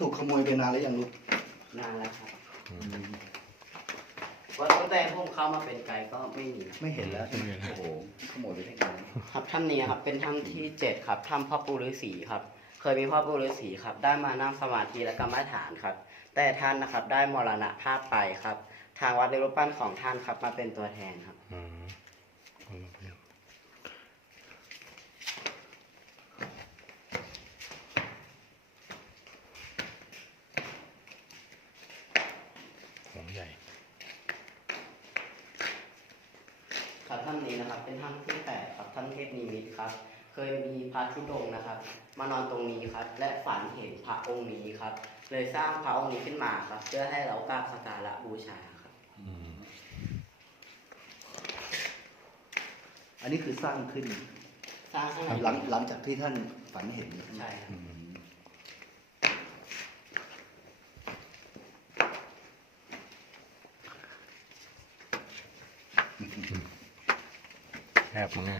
ถูกขโมยไปนานแล้วยังลูกนานแล้วครับว่าตั้งแต่ผมเข้ามาเป็นไกด์ก็ไม่มีไม่เห็นแล้วใช่ไหมโอ้โหขโมยไปได้ไงครับถ้ำนี้ครับเป็นถ้ำที่เจ็ดครับถ้ำพ่อปู่ฤาษีครับ เคยมีพ่อปู่ฤาษีครับ ได้มานั่งสมาธิและกรรมฐานครับ แต่ท่านนะครับได้มรณภาพไปครับ ทางวัดในรูปปั้นของท่านครับมาเป็นตัวแทนครับ อืมของ ใหญ่ครับถ้ำนี้นะครับ เป็นถ้ำที่แปดครับถ้ำเทพนิมิตรครับ เคยมีพระธุดงค์นะครับ มานอนตรงนี้ครับ และฝันเห็นพระองค์นี้ครับ เลยสร้างพระองค์นี้ขึ้นมาครับ เพื่อให้เรากราบสักการะบูชาครับอืมอันนี้คือสร้างขึ้น สร้างให้หลังหลังจากที่ท่านฝันเห็นใช่ครับ อืม แอบมั้งไง